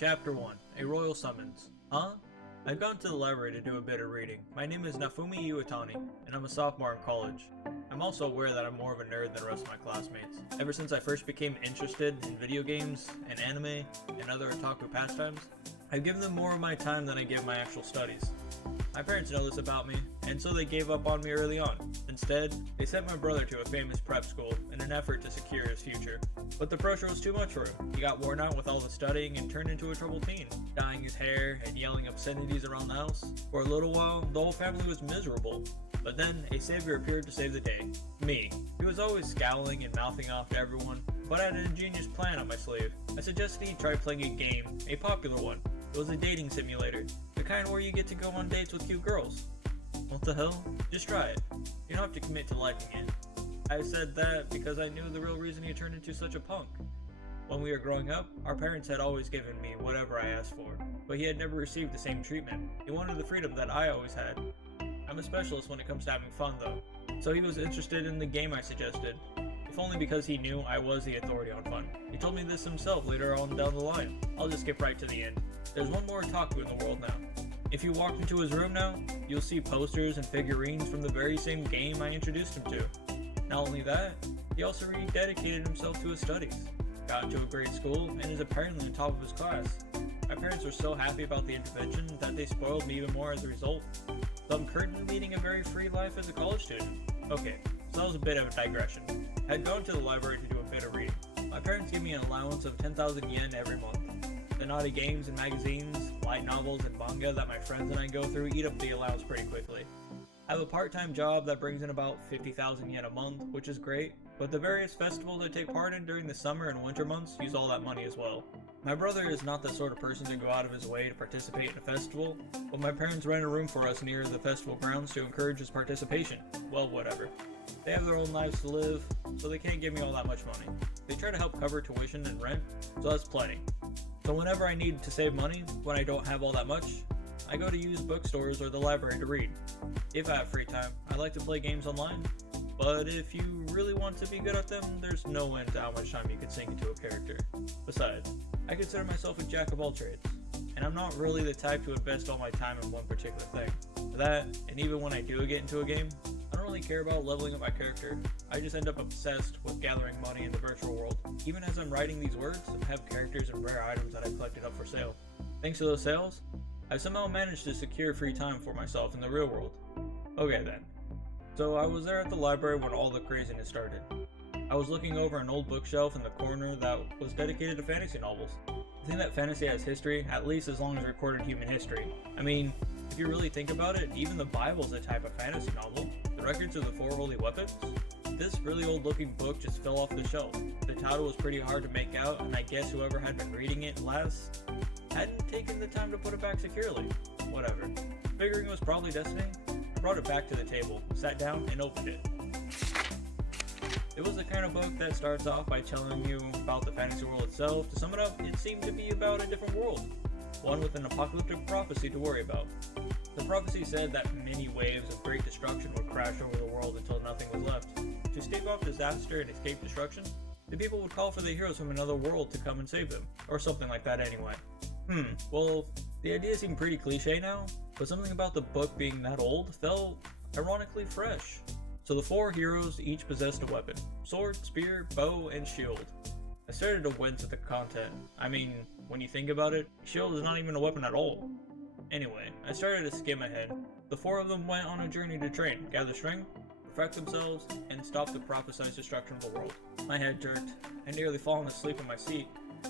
Chapter 1, A Royal Summons. Huh? I've gone to the library to do a bit of reading. My name is Nafumi Iwatani, and I'm a sophomore in college. I'm also aware that I'm more of a nerd than the rest of my classmates. Ever since I first became interested in video games, and anime, and other otaku pastimes, I've given them more of my time than I give my actual studies. My parents know this about me, and so they gave up on me early on. Instead, they sent my brother to a famous prep school in an effort to secure his future. But the pressure was too much for him. He got worn out with all the studying and turned into a troubled teen, dyeing his hair and yelling obscenities around the house. For a little while, the whole family was miserable. But then, a savior appeared to save the day. Me. He was always scowling and mouthing off to everyone, but I had an ingenious plan up my sleeve. I suggested he try playing a game, a popular one. It was a dating simulator, the kind where you get to go on dates with cute girls. What the hell? Just try it. You don't have to commit to liking it. I said that because I knew the real reason he turned into such a punk. When we were growing up, our parents had always given me whatever I asked for, but he had never received the same treatment. He wanted the freedom that I always had. I'm a specialist when it comes to having fun though, so he was interested in the game I suggested, if only because he knew I was the authority on fun. He told me this himself later on down the line. I'll just skip right to the end. There's one more otaku in the world now. If you walked into his room now, you'll see posters and figurines from the very same game I introduced him to. Not only that, he also rededicated himself to his studies, got into a great school, and is apparently on top of his class. My parents were so happy about the intervention that they spoiled me even more as a result. So I'm currently leading a very free life as a college student. Okay, so that was a bit of a digression. I had gone to the library to do a bit of reading. My parents gave me an allowance of 10,000 yen every month. The naughty games and magazines, light novels, and manga that my friends and I go through eat up the allowance pretty quickly. I have a part-time job that brings in about 50,000 yen a month, which is great, but the various festivals I take part in during the summer and winter months use all that money as well. My brother is not the sort of person to go out of his way to participate in a festival, but my parents rent a room for us near the festival grounds to encourage his participation. Well, whatever. They have their own lives to live, so they can't give me all that much money. They try to help cover tuition and rent, so that's plenty. So whenever I need to save money, when I don't have all that much, I go to used bookstores or the library to read. If I have free time, I like to play games online, but if you really want to be good at them, there's no end to how much time you could sink into a character. Besides, I consider myself a jack of all trades, and I'm not really the type to invest all my time in one particular thing. For that, and even when I do get into a game, I don't really care about leveling up my character. I just end up obsessed with gathering money in the virtual world. Even as I'm writing these words, I have characters and rare items that I've collected up for sale. Thanks to those sales, I've somehow managed to secure free time for myself in the real world. Okay then. So I was there at the library when all the craziness started. I was looking over an old bookshelf in the corner that was dedicated to fantasy novels. I think that fantasy has history, at least as long as recorded human history. I mean, if you really think about it, even the Bible's a type of fantasy novel. The records of the four holy weapons? This really old looking book just fell off the shelf. The title was pretty hard to make out, and I guess whoever had been reading it last hadn't taken the time to put it back securely. Whatever. Figuring it was probably destiny, I brought it back to the table, sat down, and opened it. It was the kind of book that starts off by telling you about the fantasy world itself. To sum it up, it seemed to be about a different world, one with an apocalyptic prophecy to worry about. The prophecy said that many waves of great destruction would crash over the world until nothing was left. To stave off disaster and escape destruction, the people would call for the heroes from another world to come and save them, or something like that anyway. Well, the idea seemed pretty cliche now, but something about the book being that old felt ironically fresh. So the four heroes each possessed a weapon: sword, spear, bow, and shield. I started to wince at the content. I mean, when you think about it, shield is not even a weapon at all. Anyway, I started to skim ahead. The four of them went on a journey to train, gather strength, perfect themselves, and stop the prophesied destruction of the world. My head jerked. I nearly fallen asleep in my seat.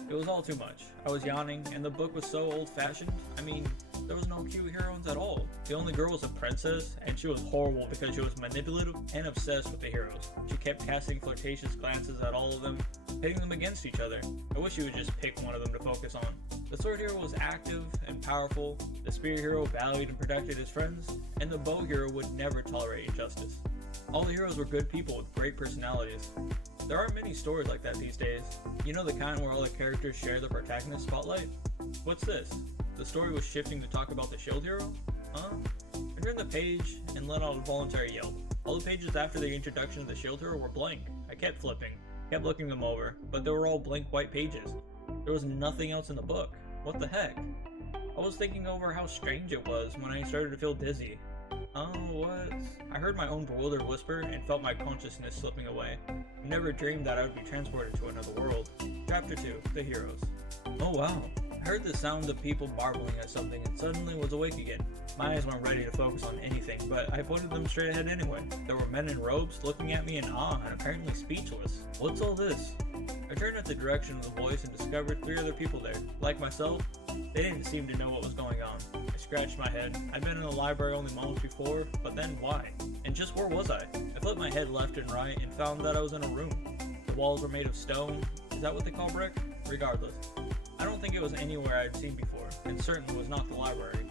It was all too much. I was yawning, and the book was so old-fashioned. I mean, there was no cute heroines at all. The only girl was a princess, and she was horrible because she was manipulative and obsessed with the heroes. She kept casting flirtatious glances at all of them, pitting them against each other. I wish she would just pick one of them to focus on. The sword hero was active and powerful, the spear hero valued and protected his friends, and the bow hero would never tolerate injustice. All the heroes were good people with great personalities. There aren't many stories like that these days. You know, the kind where all the characters share the protagonist spotlight? What's this? The story was shifting to talk about the shield hero? Huh? I turned the page and let out a voluntary yelp. All the pages after the introduction of the shield hero were blank. I kept flipping, kept looking them over, but they were all blank white pages. There was nothing else in the book. What the heck? I was thinking over how strange it was when I started to feel dizzy. Oh, what? I heard my own bewildered whisper and felt my consciousness slipping away. I never dreamed that I would be transported to another world. Chapter 2, The Heroes. Oh wow. I heard the sound of people marveling at something and suddenly was awake again. My eyes weren't ready to focus on anything, but I pointed them straight ahead anyway. There were men in robes looking at me in awe and apparently speechless. What's all this? I turned at the direction of the voice and discovered 3 other people there. Like myself, they didn't seem to know what was going on. I scratched my head. I'd been in the library only moments before, but then why? And just where was I? I flipped my head left and right and found that I was in a room. The walls were made of stone. Is that what they call brick? Regardless. I don't think it was anywhere I'd seen before, and certainly was not the library.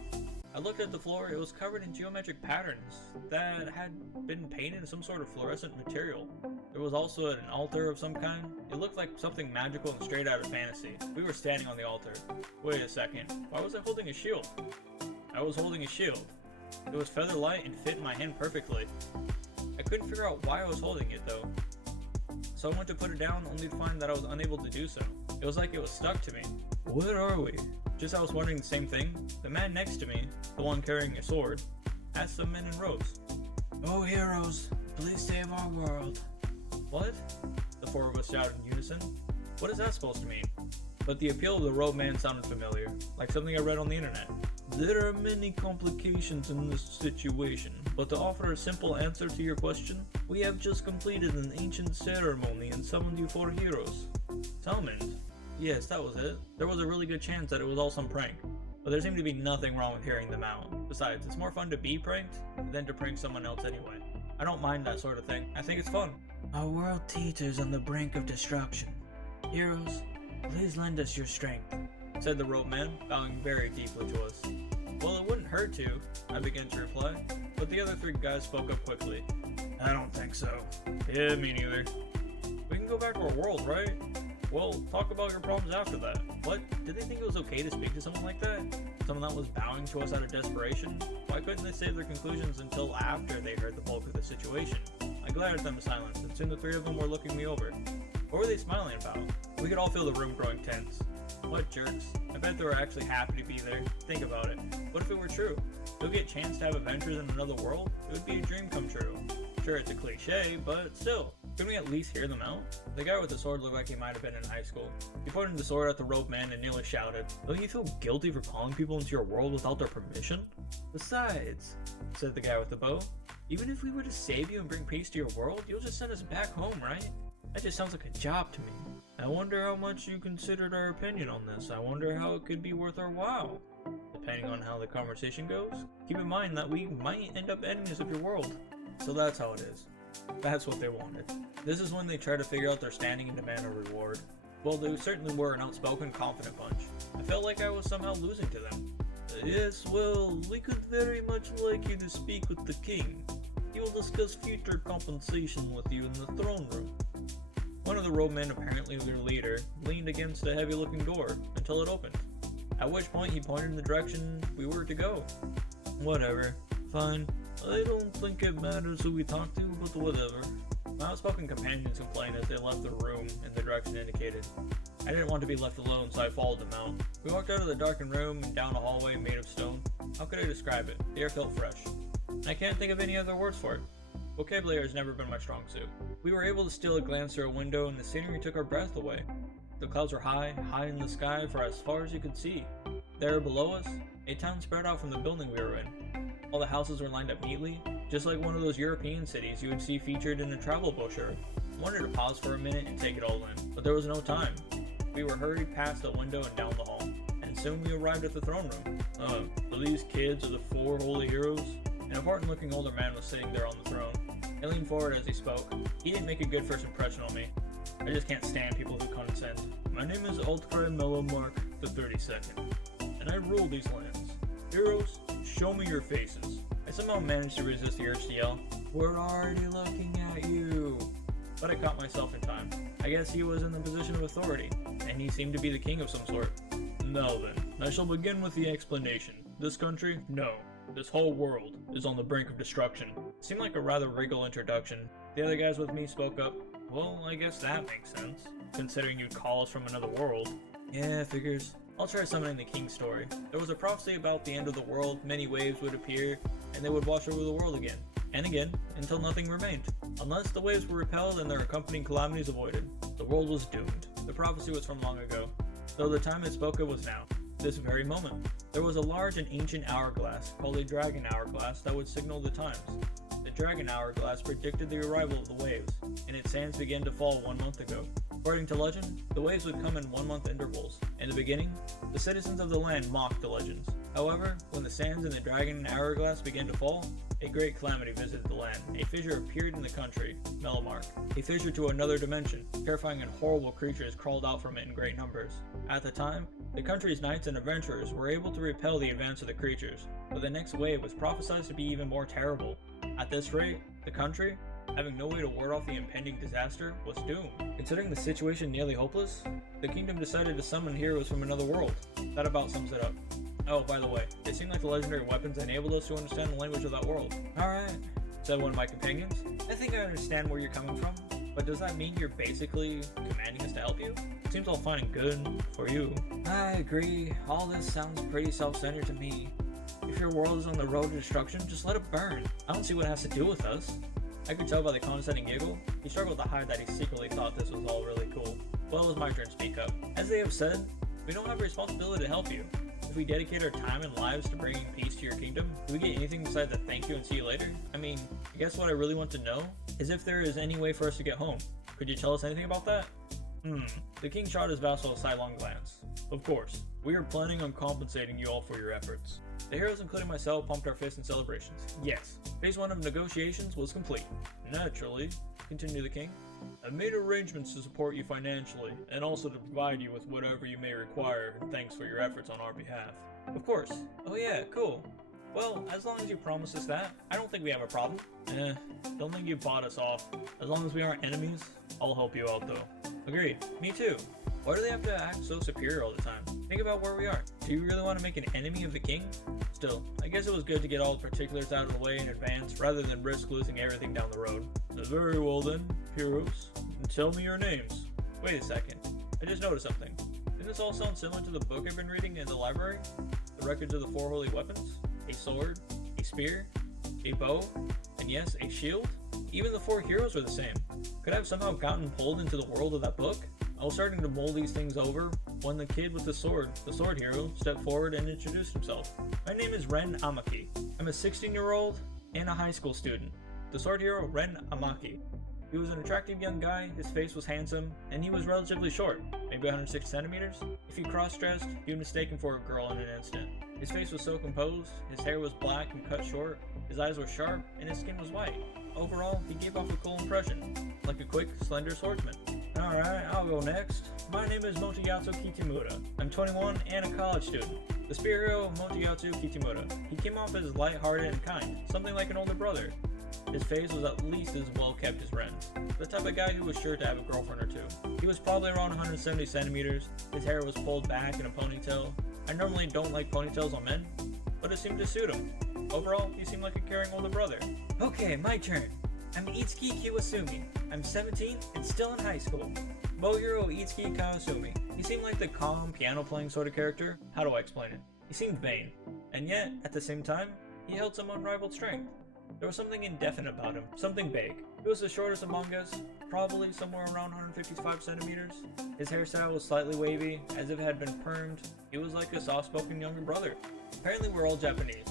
I looked at the floor. It was covered in geometric patterns that had been painted in some sort of fluorescent material. There was also an altar of some kind. It looked like something magical and straight out of fantasy. We were standing on the altar. Wait a second, why was I holding a shield? I was holding a shield. It was feather light and fit in my hand perfectly. I couldn't figure out why I was holding it though. So I went to put it down only to find that I was unable to do so. It was like it was stuck to me. Where are we? Just I was wondering the same thing. The man next to me, the one carrying a sword, asked some men in robes. Oh heroes, please save our world. What? The 4 of us shouted in unison. What is that supposed to mean? But the appeal of the robe man sounded familiar, like something I read on the internet. There are many complications in this situation, but to offer a simple answer to your question, we have just completed an ancient ceremony and summoned you 4 heroes. Summoned? Yes, that was it. There was a really good chance that it was all some prank, but there seemed to be nothing wrong with hearing them out. Besides, it's more fun to be pranked than to prank someone else anyway. I don't mind that sort of thing. I think it's fun. Our world teeters on the brink of destruction. Heroes, please lend us your strength, said the rope man, bowing very deeply to us. Well, it wouldn't hurt to, I began to reply, but the other 3 guys spoke up quickly. I don't think so. Yeah, me neither. We can go back to our world, right? Well, talk about your problems after that. What? Did they think it was okay to speak to someone like that? Someone that was bowing to us out of desperation? Why couldn't they save their conclusions until after they heard the bulk of the situation? I glared at them in silence, and soon the 3 of them were looking me over. What were they smiling about? We could all feel the room growing tense. What jerks. I bet they were actually happy to be there. Think about it. What if it were true? You'll get a chance to have adventures in another world? It would be a dream come true. Sure, it's a cliche, but still. Couldn't we at least hear them out? The guy with the sword looked like he might have been in high school. He pointed the sword at the rope man and nearly shouted, Don't you feel guilty for calling people into your world without their permission? Besides, said the guy with the bow, even if we were to save you and bring peace to your world, you'll just send us back home, right? That just sounds like a job to me. I wonder how much you considered our opinion on this. I wonder how it could be worth our while. Depending on how the conversation goes, keep in mind that we might end up enemies of your world. So that's how it is. That's what they wanted. This is when they try to figure out their standing and demand a reward. Well, they certainly were an outspoken, confident bunch. I felt like I was somehow losing to them. Yes, well, we could very much like you to speak with the king. He will discuss future compensation with you in the throne room. One of the roadmen, apparently their leader, leaned against a heavy-looking door until it opened, at which point he pointed in the direction we were to go. Whatever. Fine. I don't think it matters who we talk to, but whatever. My outspoken companions complained as they left the room in the direction indicated. I didn't want to be left alone, so I followed them out. We walked out of the darkened room and down a hallway made of stone. How could I describe it? The air felt fresh. I can't think of any other words for it. Vocabulary has never been my strong suit. We were able to steal a glance through a window and the scenery took our breath away. The clouds were high in the sky for as far as you could see. There below us, a town spread out from the building we were in. All the houses were lined up neatly, just like one of those European cities you would see featured in a travel brochure. I wanted to pause for a minute and take it all in, but there was no time. We were hurried past the window and down the hall, and soon we arrived at the throne room. So these kids are the 4 holy heroes? An important-looking older man was sitting there on the throne. I leaned forward as he spoke. He didn't make a good first impression on me. I just can't stand people who condescend. My name is Altcry Mellomark the 32nd, and I rule these lands. Heroes, show me your faces. I somehow managed to resist the urge to yell, We're already looking at you. But I caught myself in time. I guess he was in the position of authority, and he seemed to be the king of some sort. Now then, I shall begin with the explanation. This country? No. This whole world is on the brink of destruction. It seemed like a rather regal introduction. The other guys with me spoke up. Well, I guess that makes sense, considering you'd call us from another world. Yeah, figures. I'll try summoning the king's story. There was a prophecy about the end of the world, many waves would appear, and they would wash over the world again, and again, until nothing remained. Unless the waves were repelled and their accompanying calamities avoided, the world was doomed. The prophecy was from long ago, though the time it spoke of was now, this very moment. There was a large and ancient hourglass, called a dragon hourglass, that would signal the times. The dragon hourglass predicted the arrival of the waves, and its sands began to fall 1 month ago. According to legend, the waves would come in 1 month intervals. In the beginning, the citizens of the land mocked the legends. However, when the sands in the dragon hourglass began to fall, a great calamity visited the land. A fissure appeared in the country, Melomark. A fissure to another dimension. Terrifying and horrible creatures crawled out from it in great numbers. At the time, the country's knights and adventurers were able to repel the advance of the creatures, but the next wave was prophesied to be even more terrible. At this rate, the country, having no way to ward off the impending disaster, was doomed. Considering the situation nearly hopeless, the kingdom decided to summon heroes from another world. That about sums it up. Oh, by the way, it seemed like the legendary weapons enabled us to understand the language of that world. Alright, said one of my companions. I think I understand where you're coming from, but does that mean you're basically commanding us to help you? Seems all fine and good for you. I agree. All this sounds pretty self-centered to me. If your world is on the road to destruction, just let it burn. I don't see what it has to do with us. I could tell by the condescending giggle, he struggled to hide that he secretly thought this was all really cool. Well, it was my turn to speak up. As they have said, we don't have a responsibility to help you. If we dedicate our time and lives to bringing peace to your kingdom, do we get anything besides a thank you and see you later? I mean, I guess what I really want to know is if there is any way for us to get home. Could you tell us anything about that? The king shot his vassal a sidelong glance. Of course, we are planning on compensating you all for your efforts. The heroes, including myself, pumped our fists in celebrations. Yes, phase 1 of negotiations was complete. Naturally, continued the king, I've made arrangements to support you financially, and also to provide you with whatever you may require, and thanks for your efforts on our behalf. Of course. Oh yeah, cool. Well, as long as you promise us that, I don't think we have a problem. Don't think you bought us off. As long as we aren't enemies, I'll help you out though. Agreed. Me too. Why do they have to act so superior all the time? Think about where we are. Do you really want to make an enemy of the king? Still, I guess it was good to get all the particulars out of the way in advance, rather than risk losing everything down the road. Very well then, heroes. Tell me your names. Wait a second. I just noticed something. Didn't this all sound similar to the book I've been reading in the library? The records of the 4 holy weapons? A sword, a spear, a bow, and yes, a shield? Even the 4 heroes were the same. Could I have somehow gotten pulled into the world of that book? I was starting to mull these things over when the kid with the sword hero, stepped forward and introduced himself. My name is Ren Amaki. I'm a 16-year-old and a high school student. The sword hero, Ren Amaki. He was an attractive young guy, his face was handsome, and he was relatively short, maybe 160 centimeters. If he cross-dressed, you'd mistake him for a girl in an instant. His face was so composed, his hair was black and cut short, his eyes were sharp, and his skin was white. Overall, he gave off a cool impression, like a quick, slender swordsman. Alright, I'll go next. My name is Motoyatsu Kitamura. I'm 21 and a college student. The spear hero, Motoyatsu Kitamura. He came off as light-hearted and kind, something like an older brother. His face was at least as well kept as Ren's. The type of guy who was sure to have a girlfriend or two. He was probably around 170 centimeters, his hair was pulled back in a ponytail. I normally don't like ponytails on men, but it seemed to suit him. Overall, he seemed like a caring older brother. Okay, my turn. I'm Itsuki Kiwasumi. I'm 17 and still in high school. Bow hero Itsuki Kawasumi. He seemed like the calm, piano-playing sort of character. How do I explain it? He seemed vain, and yet, at the same time, he held some unrivaled strength. There was something indefinite about him, something vague. He was the shortest among us, probably somewhere around 155 centimeters. His hairstyle was slightly wavy, as if it had been permed. He was like a soft-spoken younger brother. Apparently we're all Japanese.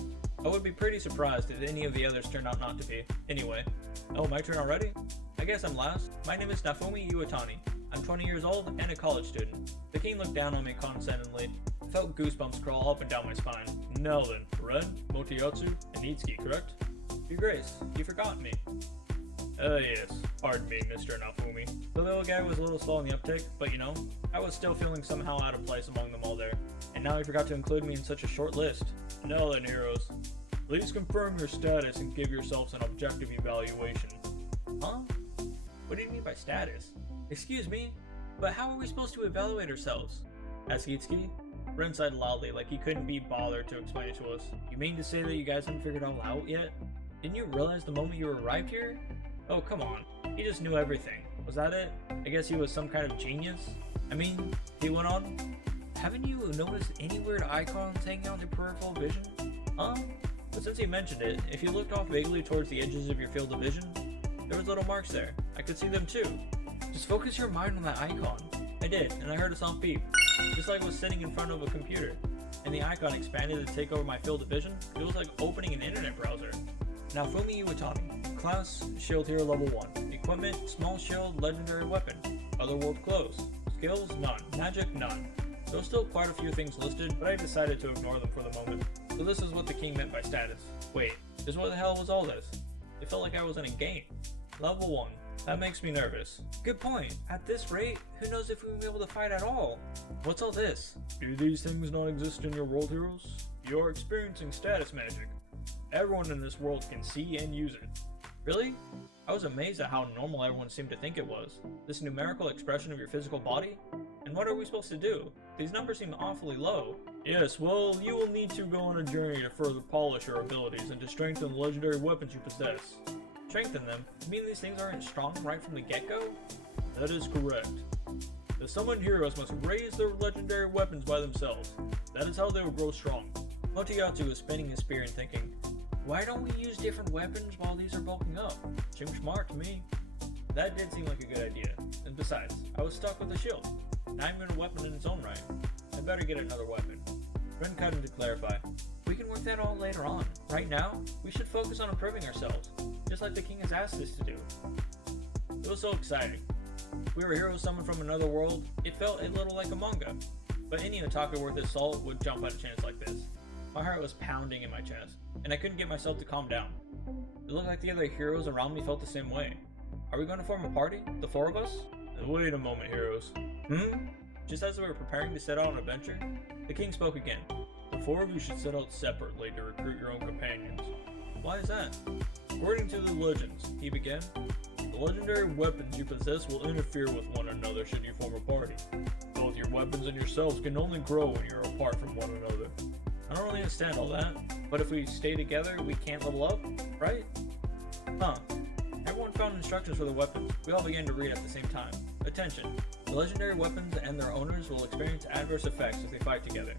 I would be pretty surprised if any of the others turned out not to be. Anyway. Oh, my turn already? I guess I'm last. My name is Nafumi Iwatani. I'm 20 years old and a college student. The king looked down on me condescendingly. I felt goosebumps crawl up and down my spine. Now then, Ren, Motoyatsu, and Itsuki, correct? Your Grace, you forgot me. Yes. Pardon me, Mr. Nafumi. The little guy was a little slow in the uptake, but you know, I was still feeling somehow out of place among them all there. And now he forgot to include me in such a short list. Now then, heroes. Please confirm your status and give yourselves an objective evaluation. Huh? What do you mean by status? Excuse me, but how are we supposed to evaluate ourselves? Asked Itsuki. Ren sighed loudly, like he couldn't be bothered to explain it to us. You mean to say that you guys haven't figured it all out yet? Didn't you realize the moment you arrived here? Oh, come on. He just knew everything. Was that it? I guess he was some kind of genius? I mean, he went on, Haven't you noticed any weird icons hanging out in your peripheral vision? Huh? But since you mentioned it, if you looked off vaguely towards the edges of your field of vision, there was little marks there. I could see them too. Just focus your mind on that icon. I did, and I heard a soft beep. Just like I was sitting in front of a computer, and the icon expanded to take over my field of vision. It was like opening an internet browser. Now Fumi Iwatani. Class, Shield Hero Level 1. Equipment, Small Shield, Legendary Weapon. Otherworld Clothes. Skills, none. Magic, none. There was still quite a few things listed, but I decided to ignore them for the moment. So this is what the king meant by status. Wait, just what the hell was all this? It felt like I was in a game. Level 1. That makes me nervous. Good point. At this rate, who knows if we will be able to fight at all? What's all this? Do these things not exist in your world, heroes? You are experiencing status magic. Everyone in this world can see and use it. Really? I was amazed at how normal everyone seemed to think it was. This numerical expression of your physical body? And what are we supposed to do? These numbers seem awfully low. Yes, well, you will need to go on a journey to further polish your abilities and to strengthen the legendary weapons you possess. Strengthen them? You mean these things aren't strong right from the get-go? That is correct. The summoned heroes must raise their legendary weapons by themselves. That is how they will grow strong. Motoyatsu was spinning his spear and thinking, why don't we use different weapons while these are bulking up? Seems smart to me. That did seem like a good idea. And besides, I was stuck with a shield. Not even a weapon in its own right. I better get another weapon. Ren cut in to clarify. We can work that all later on. Right now, we should focus on improving ourselves, just like the king has asked us to do. It was so exciting. We were heroes summoned from another world. It felt a little like a manga. But any otaku worth his salt would jump at a chance like this. My heart was pounding in my chest, and I couldn't get myself to calm down. It looked like the other heroes around me felt the same way. Are we going to form a party? The four of us? Wait a moment, heroes. Just as we were preparing to set out on an adventure, the king spoke again. The four of you should set out separately to recruit your own companions. Why is that? According to the legends, he began, the legendary weapons you possess will interfere with one another should you form a party. Both your weapons and yourselves can only grow when you're apart from one another. I don't really understand all that, but if we stay together, we can't level up, right? Huh. Everyone found instructions for the weapons. We all began to read at the same time. Attention. The legendary weapons and their owners will experience adverse effects if they fight together.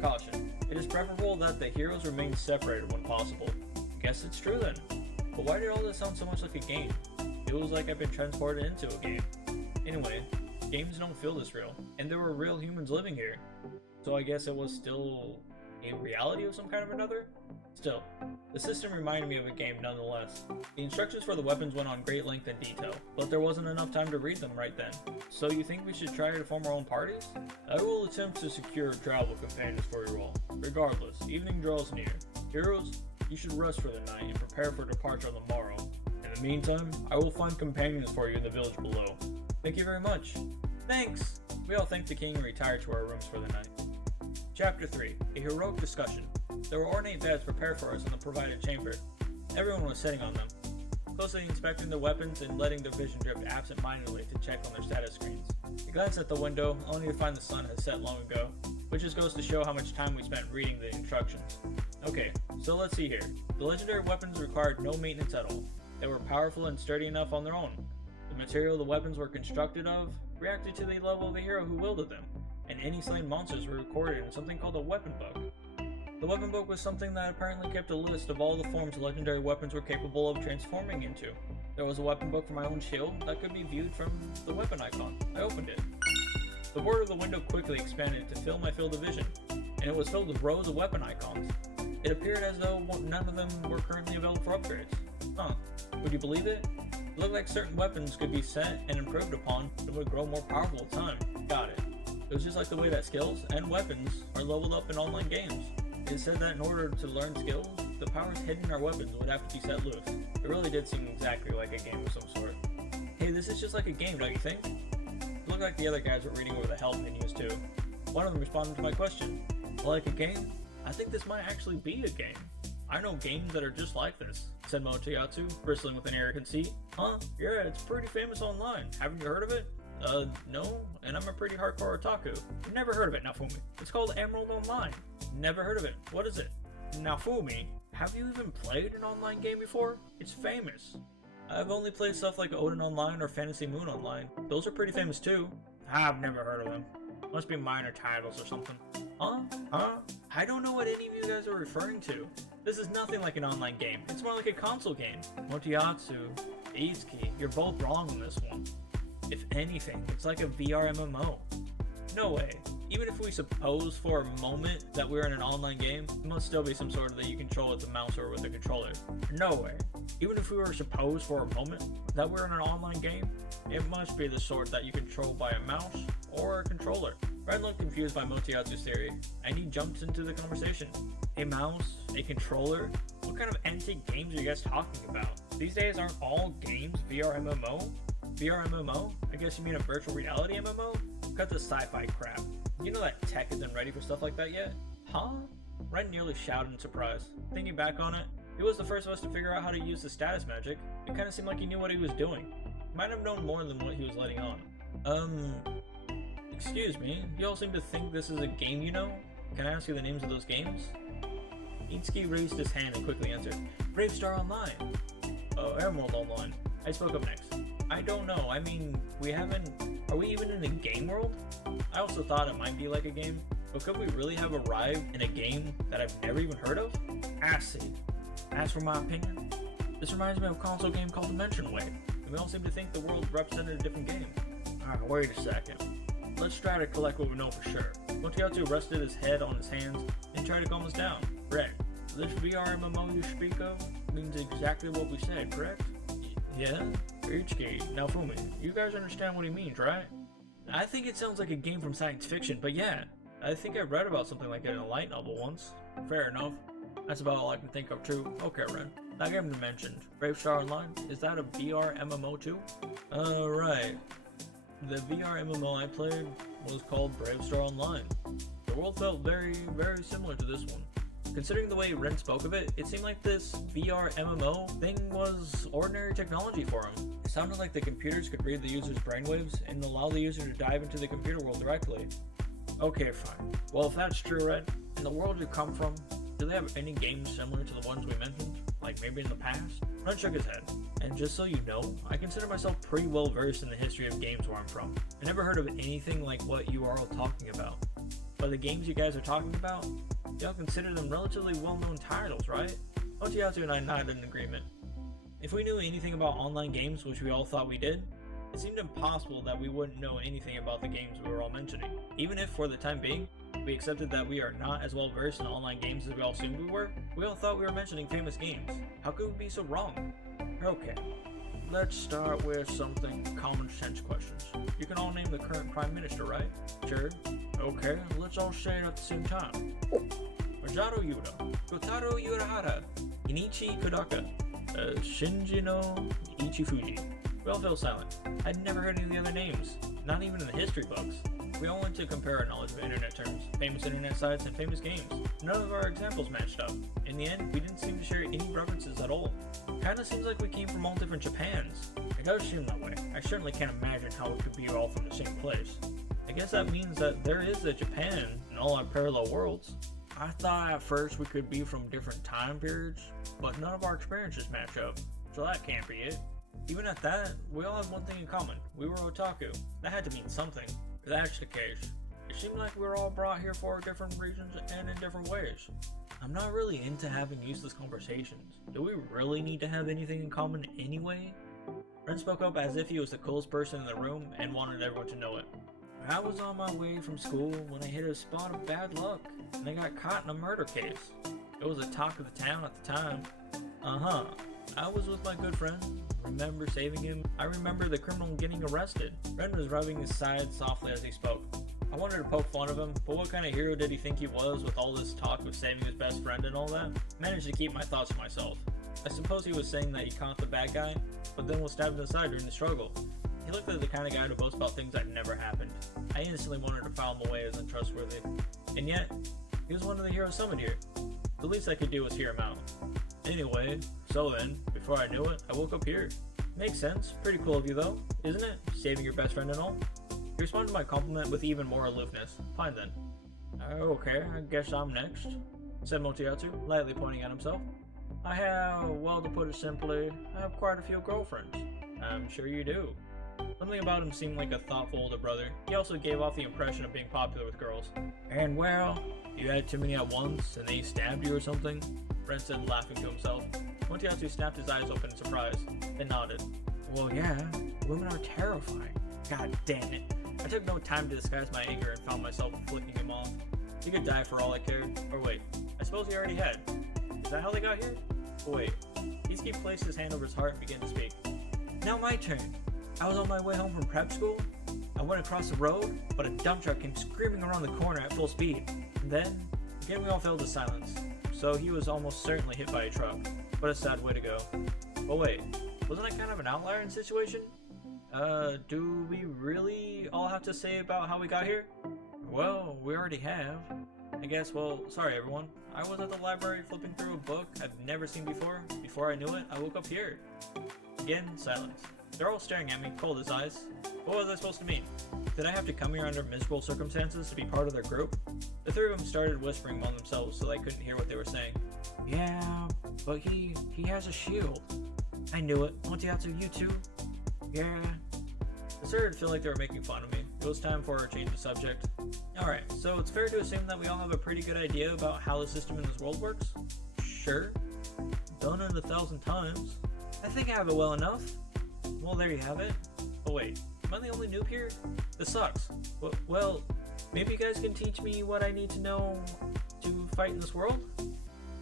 Caution. It is preferable that the heroes remain separated when possible. Guess it's true then. But why did all this sound so much like a game? It was like I've been transported into a game. Anyway, games don't feel this real, and there were real humans living here. So I guess it was still a reality of some kind of another? Still, the system reminded me of a game nonetheless. The instructions for the weapons went on great length and detail, but there wasn't enough time to read them right then. So you think we should try to form our own parties? I will attempt to secure travel companions for you all. Regardless, evening draws near. Heroes, you should rest for the night and prepare for departure on the morrow. In the meantime, I will find companions for you in the village below. Thank you very much. Thanks! We all thanked the king and retired to our rooms for the night. Chapter 3. A heroic discussion. There were ornate beds prepared for us in the provided chamber. Everyone was sitting on them, closely inspecting their weapons and letting their vision drift absent-mindedly to check on their status screens. We glanced at the window, only to find the sun had set long ago, which just goes to show how much time we spent reading the instructions. Okay, so let's see here. The legendary weapons required no maintenance at all. They were powerful and sturdy enough on their own. The material the weapons were constructed of reacted to the level of the hero who wielded them, and any slain monsters were recorded in something called a weapon book. The weapon book was something that apparently kept a list of all the forms legendary weapons were capable of transforming into. There was a weapon book for my own shield that could be viewed from the weapon icon. I opened it. The border of the window quickly expanded to fill my field of vision, and it was filled with rows of weapon icons. It appeared as though none of them were currently available for upgrades. Huh. Would you believe it? It looked like certain weapons could be set and improved upon and would grow more powerful with time. Got it. It was just like the way that skills and weapons are leveled up in online games. It said that in order to learn skills, the powers hidden in our weapons would have to be set loose. It really did seem exactly like a game of some sort. Hey, this is just like a game, don't you think? It looked like the other guys were reading over the help menus too. One of them responded to my question. Like a game? I think this might actually be a game. I know games that are just like this, said Motoyatsu, bristling with an arrogant conceit. Huh? Yeah, it's pretty famous online. Haven't you heard of it? No, and I'm a pretty hardcore otaku. Never heard of it, Nafumi. It's called Emerald Online. Never heard of it. What is it? Nafumi, have you even played an online game before? It's famous. I've only played stuff like Odin Online or Fantasy Moon Online. Those are pretty famous too. I've never heard of them. Must be minor titles or something. Huh? Huh? I don't know what any of you guys are referring to. This is nothing like an online game. It's more like a console game. Motoyatsu, Itsuki, you're both wrong on this one. If anything, it's like a VR MMO. No way. Even if we suppose for a moment that we're in an online game, it must still be some sort of that you control with the mouse or with a controller. No way. Even if we were to suppose for a moment that we're in an online game, it must be the sort that you control by a mouse or a controller. Ren looked confused by Motoyatsu's theory, and he jumps into the conversation. A mouse? A controller? What kind of antique games are you guys talking about? These days aren't all games VR MMO? VR MMO? I guess you mean a virtual reality MMO? Cut the sci-fi crap. You know that tech isn't ready for stuff like that yet? Huh? Ren nearly shouted in surprise. Thinking back on it, he was the first of us to figure out how to use the status magic. It kinda seemed like he knew what he was doing. He might have known more than what he was letting on. Excuse me, you all seem to think this is a game you know? Can I ask you the names of those games? Itsuki raised his hand and quickly answered, Brave Star Online. Oh, Emerald Online. I spoke up next. I don't know, I mean, are we even in a game world? I also thought it might be like a game, but could we really have arrived in a game that I've never even heard of? I see. As for my opinion, this reminds me of a console game called Dimension Wave, and we all seem to think the world represented a different game. Alright, wait a second. Let's try to collect what we know for sure. Motoyatsu rested his head on his hands and tried to calm us down. Red, this VR MMO you speak of means exactly what we said, correct? Yeah? Itsuki, Naofumi, you guys understand what he means, right? I think it sounds like a game from science fiction, but yeah, I think I read about something like it in a light novel once. Fair enough. That's about all I can think of too. Okay, Ren. That game you mentioned, Brave Star Online, is that a VR MMO too? Right. The VR MMO I played was called Brave Star Online. The world felt very, very similar to this one. Considering the way Ren spoke of it, it seemed like this VR MMO thing was ordinary technology for him. It sounded like the computers could read the user's brainwaves and allow the user to dive into the computer world directly. Okay, fine. Well, if that's true, Ren, in the world you come from, do they have any games similar to the ones we mentioned? Like maybe in the past? Ren shook his head. And just so you know, I consider myself pretty well versed in the history of games where I'm from. I never heard of anything like what you are all talking about. But the games you guys are talking about, y'all consider them relatively well-known titles, right? Motoyatsu and I nodded in agreement. If we knew anything about online games, which we all thought we did, it seemed impossible that we wouldn't know anything about the games we were all mentioning. Even if, for the time being, we accepted that we are not as well versed in online games as we all assumed we were, we all thought we were mentioning famous games. How could we be so wrong? Okay, let's start with something common sense questions. You can all name the current Prime Minister, right? Sure. Okay, let's all say it at the same time. Majaro Yuda, Kotaro Urahara, Inichi Kodaka, Shinji no Ichifuji. We all fell silent. I'd never heard any of the other names, not even in the history books. We all went to compare our knowledge of internet terms, famous internet sites, and famous games. None of our examples matched up. In the end, we didn't seem to share any references at all. Kinda seems like we came from all different Japans. It does seem that way. I certainly can't imagine how we could be all from the same place. I guess that means that there is a Japan in all our parallel worlds. I thought at first we could be from different time periods, but none of our experiences match up, so that can't be it. Even at that, we all have one thing in common. We were otaku. That had to mean something. If that's the case, it seemed like we were all brought here for different reasons and in different ways. I'm not really into having useless conversations. Do we really need to have anything in common anyway? Ren spoke up as if he was the coolest person in the room and wanted everyone to know it. I was on my way from school when I hit a spot of bad luck, and I got caught in a murder case. It was a talk of the town at the time. I was with my good friend. Remember saving him. I remember the criminal getting arrested. Ren was rubbing his side softly as he spoke. I wanted to poke fun of him, but what kind of hero did he think he was with all this talk of saving his best friend and all that? Managed to keep my thoughts to myself. I suppose he was saying that he caught the bad guy, but then was stabbed in the side during the struggle. He looked like the kind of guy to boast about things that never happened. I instantly wanted to file him away as untrustworthy. And yet, he was one of the heroes summoned here. The least I could do was hear him out. Anyway, so then, before I knew it, I woke up here. Makes sense. Pretty cool of you though, isn't it? Saving your best friend and all. He responded to my compliment with even more aloofness. Fine then. Okay, I guess I'm next, said Motoyatsu, lightly pointing at himself. I have, well, to put it simply, I have quite a few girlfriends. I'm sure you do. Something about him seemed like a thoughtful older brother. He also gave off the impression of being popular with girls. And well, you had too many at once and they stabbed you or something? Ren said, laughing to himself. Montiatsu snapped his eyes open in surprise, then nodded. Well, yeah, women are terrifying. God damn it. I took no time to disguise my anger and found myself flicking him off. He could die for all I cared. Or wait, I suppose he already had. Is that how they got here? Oh wait. Izuki placed his hand over his heart and began to speak. Now my turn. I was on my way home from prep school. I went across the road, but a dump truck came screaming around the corner at full speed. And then, again we all fell to silence. So he was almost certainly hit by a truck. What a sad way to go. But wait, wasn't I kind of an outlier in the situation? Do we really all have to say about how we got here? Well, we already have. I guess, well, sorry everyone. I was at the library flipping through a book I've never seen before. Before I knew it, I woke up here. Again, silence. They're all staring at me, cold as ice. What was I supposed to mean? Did I have to come here under miserable circumstances to be part of their group? The three of them started whispering among themselves so I couldn't hear what they were saying. Yeah, but he has a shield. I knew it. Montiatsu, you too? Yeah. It started to feel like they were making fun of me. It was time for a change of subject. Alright, so it's fair to assume that we all have a pretty good idea about how the system in this world works? Sure. Done it 1,000 times. I think I have it well enough. Well, there you have it. Oh wait, am I the only noob here? This sucks. Well, maybe you guys can teach me what I need to know to fight in this world?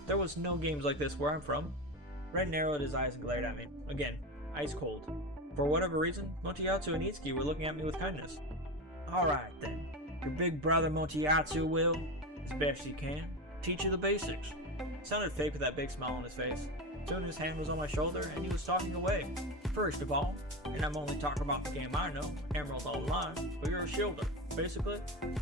There was no games like this where I'm from. Red narrowed his eyes and glared at me. Again, ice cold. For whatever reason, Montiatsu and Itsuki were looking at me with kindness. Alright then, your big brother Montiatsu will, as best he can, teach you the basics. It sounded fake with that big smile on his face. Soon his hand was on my shoulder and he was talking away. First of all, and I'm only talking about the game I know, Emerald Online, but you're a shielder. Basically,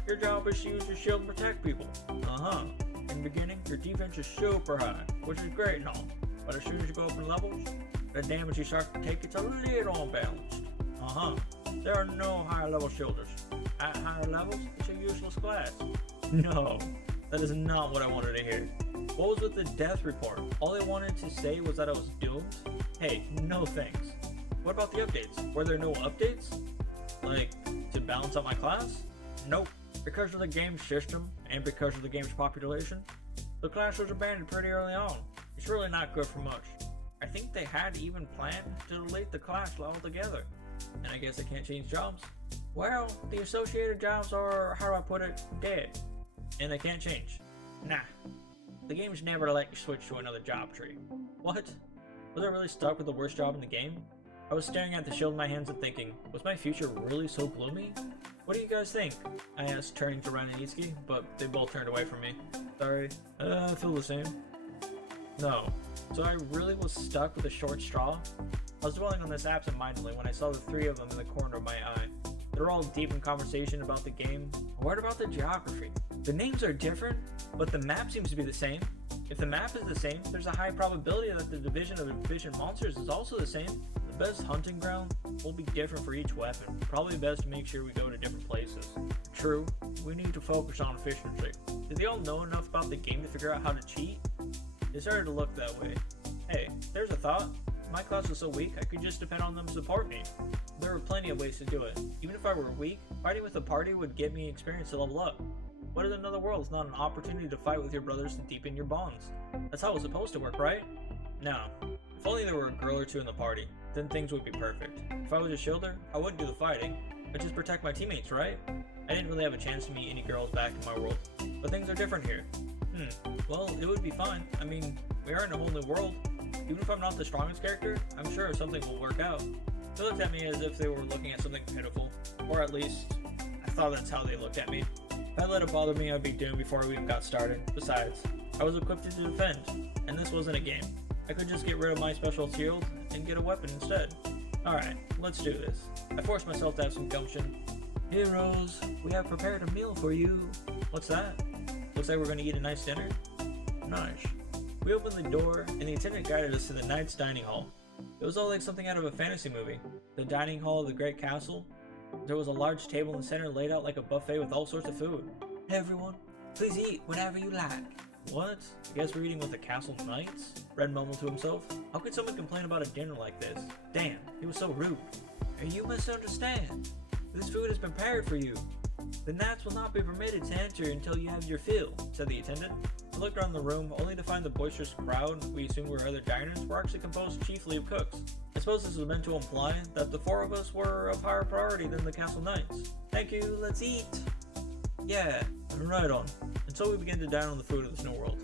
your job is to use your shield and protect people. In the beginning, your defense is super high, which is great and all. But as soon as you go up in levels, the damage you start to take gets a little unbalanced. There are no higher level shielders. At higher levels, it's a useless class. No, that is not what I wanted to hear. What was with the death report? All they wanted to say was that I was doomed? Hey, no thanks. What about the updates? Were there no updates? Like, to balance out my class? Nope. Because of the game system, and because of the game's population, the class was abandoned pretty early on. It's really not good for much. I think they had even planned to delete the class altogether. And I guess they can't change jobs. Well, the associated jobs are, how do I put it, dead. And they can't change. Nah. The game's never let you switch to another job tree. What? Was I really stuck with the worst job in the game? I was staring at the shield in my hands and thinking, was my future really so gloomy? What do you guys think? I asked, turning to Ren and Itsuki, but they both turned away from me. Sorry. I feel the same. No. So I really was stuck with a short straw? I was dwelling on this absent-mindedly when I saw the three of them in the corner of my eye. They were all deep in conversation about the game. What about the geography? The names are different, but the map seems to be the same. If the map is the same, there's a high probability that the division of efficient monsters is also the same. The best hunting ground will be different for each weapon. Probably best to make sure we go to different places. True, we need to focus on efficiency. Did they all know enough about the game to figure out how to cheat? They started to look that way. Hey, there's a thought. My class was so weak, I could just depend on them to support me. There were plenty of ways to do it. Even if I were weak, fighting with a party would get me experience to level up. What if another world is not an opportunity to fight with your brothers to deepen your bonds? That's how it was supposed to work, right? No. If only there were a girl or two in the party, then things would be perfect. If I was a shielder, I wouldn't do the fighting. I'd just protect my teammates, right? I didn't really have a chance to meet any girls back in my world. But things are different here. Well, it would be fine. I mean, we are in a whole new world. Even if I'm not the strongest character, I'm sure something will work out. They looked at me as if they were looking at something pitiful. Or at least, I thought that's how they looked at me. If I let it bother me, I'd be doomed before we even got started. Besides, I was equipped to defend, and this wasn't a game. I could just get rid of my special shield and get a weapon instead. Alright, let's do this. I forced myself to have some gumption. Heroes, we have prepared a meal for you. What's that? Looks like we're going to eat a nice dinner. Nice. We opened the door, and the attendant guided us to the knight's dining hall. It was all like something out of a fantasy movie. The dining hall of the great castle. There was a large table in the center laid out like a buffet with all sorts of food. Hey everyone, please eat whatever you like. What? I guess we're eating with the castle knights? Red mumbled to himself. How could someone complain about a dinner like this? Damn, he was so rude. You misunderstand. This food has been prepared for you. The gnats will not be permitted to enter until you have your fill, said the attendant. I looked around the room, only to find the boisterous crowd we assumed were other diners were actually composed chiefly of cooks. I suppose this was meant to imply that the four of us were of higher priority than the castle knights. Thank you, let's eat! Yeah, right on. And so we began to dine on the food of this new world.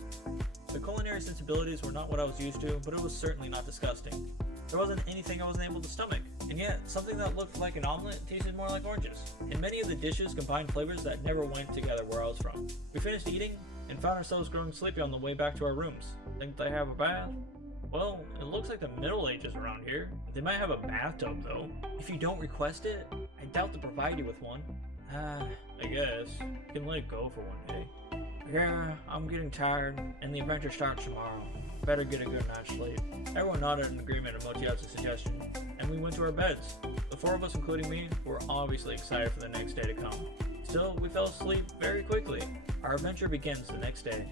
The culinary sensibilities were not what I was used to, but it was certainly not disgusting. There wasn't anything I wasn't able to stomach, and yet something that looked like an omelet tasted more like oranges. And many of the dishes combined flavors that never went together where I was from. We finished eating and found ourselves growing sleepy on the way back to our rooms. Think they have a bath? Well, it looks like the Middle Ages around here. They might have a bathtub though. If you don't request it, I doubt they'll provide you with one. I guess. You can let it go for one day. Yeah, I'm getting tired, and the adventure starts tomorrow. Better get a good night's sleep. Everyone nodded in agreement of Mochiatsu's suggestion, and we went to our beds. The four of us, including me, were obviously excited for the next day to come. Still, we fell asleep very quickly. Our adventure begins the next day.